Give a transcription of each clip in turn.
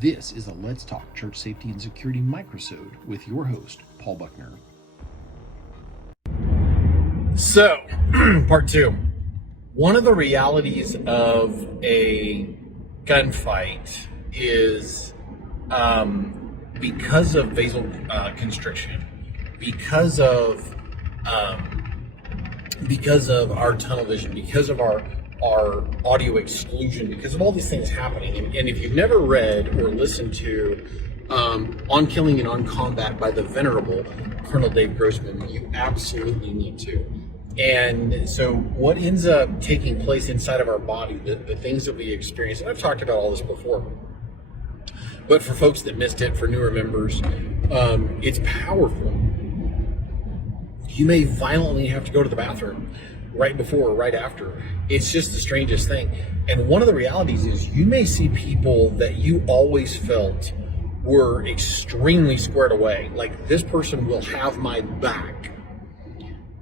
This is a Let's Talk Church Safety and Security microsode with your host, Paul Buckner. So, part two. One of the realities of a gunfight is because of vasoconstriction, because of our tunnel vision, because of our audio exclusion, because of all these things happening. And if you've never read or listened to On Killing and On Combat by the venerable Colonel Dave Grossman, you absolutely need to. And so what ends up taking place inside of our body, the things that we experience, and I've talked about all this before, but for folks that missed it, for newer members, it's powerful. You may violently have to go to the bathroom right before or right after. It's just the strangest thing. And one of the realities is you may see people that you always felt were extremely squared away. Like, this person will have my back.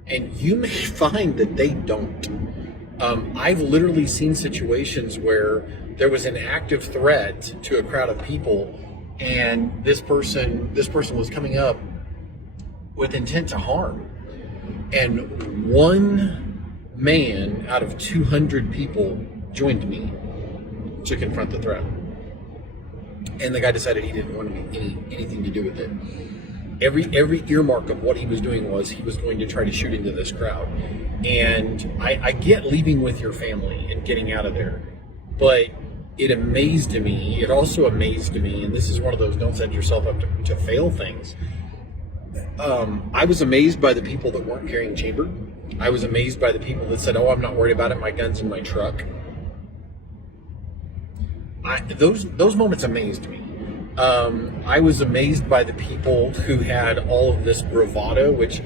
And you may find that they don't. I've literally seen situations where there was an active threat to a crowd of people, and this person was coming up with intent to harm. And one man out of 200 people joined me to confront the threat. And the guy decided he didn't want anything to do with it. Every earmark of what he was doing was he was going to try to shoot into this crowd. And I get leaving with your family and getting out of there, but it also amazed me, and this is one of those don't set yourself up to fail things. I was amazed by the people that weren't carrying chamber. I was amazed by the people that said, "Oh, I'm not worried about it. My gun's in my truck." Those moments amazed me. I was amazed by the people who had all of this bravado, which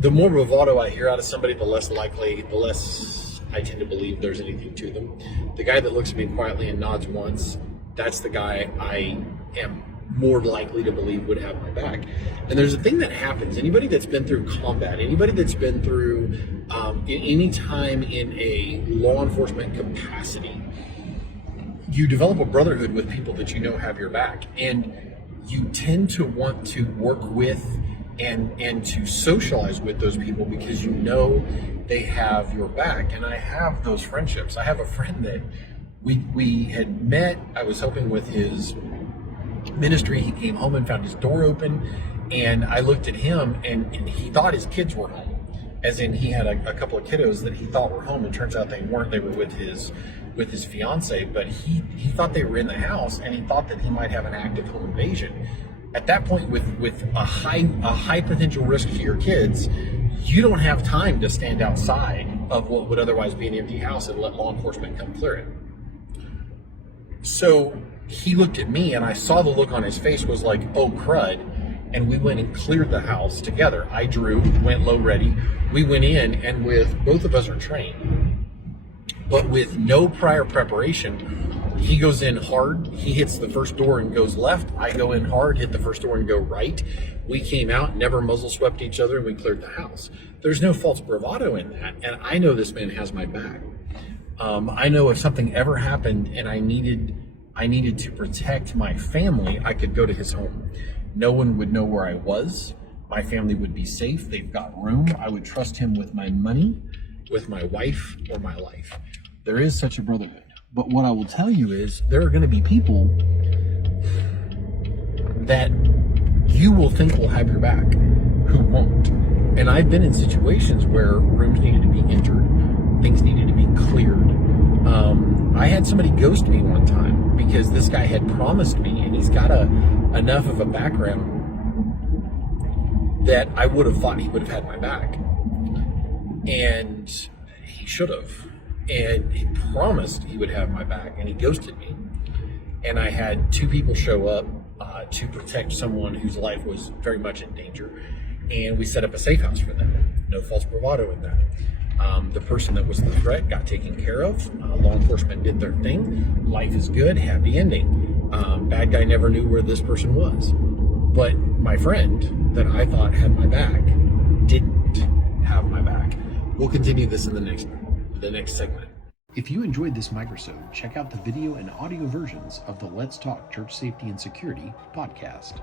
the more bravado I hear out of somebody, the less I tend to believe there's anything to them. The guy that looks at me quietly and nods once, that's the guy I am more likely to believe would have my back. And there's a thing that happens. Anybody that's been through combat, anybody that's been through any time in a law enforcement capacity, you develop a brotherhood with people that you know have your back, and you tend to want to work with and to socialize with those people because you know they have your back. And I have those friendships. I have a friend that we had met. I was helping with his ministry. He came home and found his door open, and I looked at him, and he thought his kids were home, as in he had a couple of kiddos that he thought were home, and turns out they weren't. They were with his fiance, but he thought they were in the house, and he thought that he might have an active home invasion. At that point, with a high potential risk to your kids, you don't have time to stand outside of what would otherwise be an empty house and let law enforcement come clear it. So he looked at me, and I saw the look on his face was like, "Oh, crud." And we went and cleared the house together. I drew, went low ready. We went in, and with both of us are trained, but with no prior preparation, he goes in hard. He hits the first door and goes left. I go in hard, hit the first door and go right. We came out, never muzzle swept each other, and we cleared the house. There's no false bravado in that. And I know this man has my back. I know if something ever happened and I needed to protect my family, I could go to his home. No one would know where I was. My family would be safe. They've got room. I would trust him with my money, with my wife, or my life. There is such a brotherhood. But what I will tell you is there are going to be people that you will think will have your back who won't. And I've been in situations where rooms needed to be entered, things needed to be cleared. I had somebody ghost me one time because this guy had promised me, and he's got enough of a background that I would have thought he would have had my back. And he should have. And he promised he would have my back, and he ghosted me. And I had two people show up to protect someone whose life was very much in danger. And we set up a safe house for them. No false bravado in that. The person that was the threat got taken care of. Law enforcement did their thing. Life is good, happy ending. Bad guy never knew where this person was. But my friend that I thought had my back didn't have my back. We'll continue this in the next segment. If you enjoyed this microsode, check out the video and audio versions of the Let's Talk Church Safety and Security podcast.